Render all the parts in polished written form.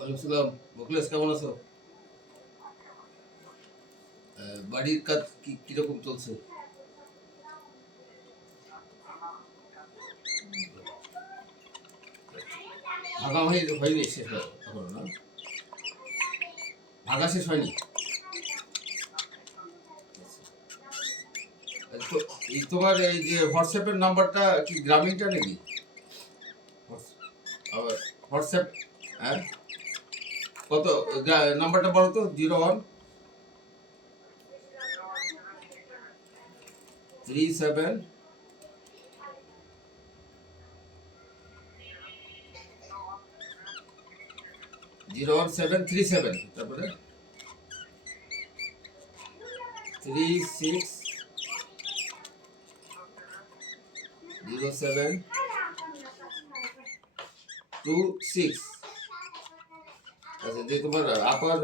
ওয়ালাইকুম সালাম। মুখলেস, কেমন আছো? বাড়ির কাজ কিরকম চলছে? ভাগা হয়নি, শেষ এখনো না? ভাগা শেষ হয়নি? তো তোমার এই যে হোয়াটসঅ্যাপের নাম্বারটা কি গ্রামীণটা নাকি? আবার হোয়াটসঅ্যাপ, হ্যাঁ, কত নাম্বারটা বলো তো? 0137 01737, তারপরে 360726। আচ্ছা, যে তোমার আপার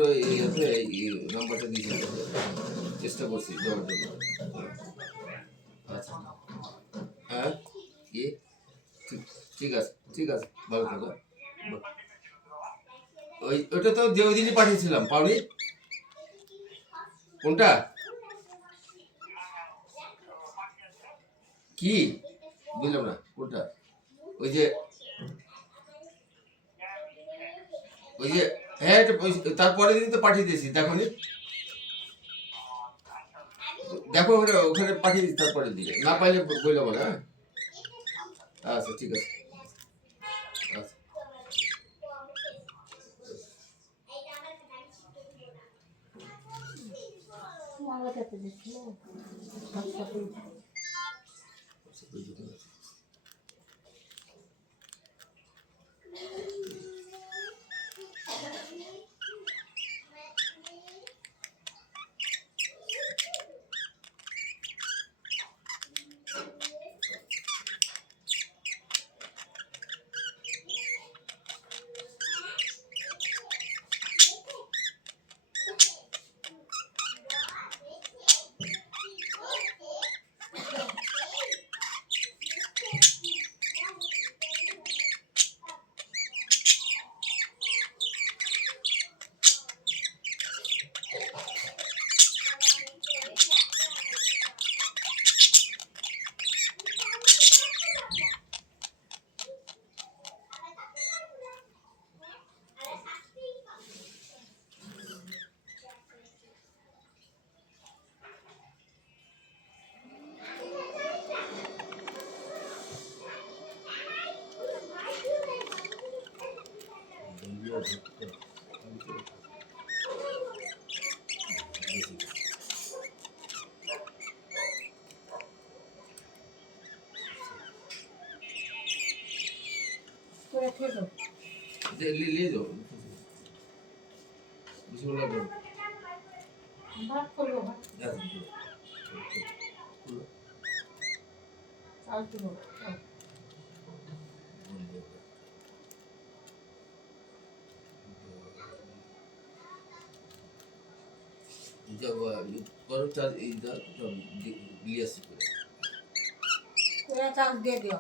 নাম্বারটা দিয়েছি, চেষ্টা করছি দেওয়ার জন্য। আচ্ছা, হ্যাঁ, কি? ঠিক ঠিক আছে, ঠিক আছে, ভালো থাকো। ওইটা তো যে ওই দিনই পাঠিয়েছিলাম, পাওনি? কোনটা? কি বুঝলাম না, কোনটা? ওই যে ওই যে হ্যাঁ, তারপরের দিন তো পাঠিয়ে দিয়েছি, দেখো নি? দেখো ওখানে ওখানে পাঠিয়ে দিই, তারপরের দিকে না পাইলে বললাম বলে। হ্যাঁ, আচ্ছা, ঠিক আছে। আচ্ছা। ले जाओ, बिस्मिल्लाह करो। बात करो, जब करो चार्ज, इधर जब लिया से पूरा चार्ज दे दियो।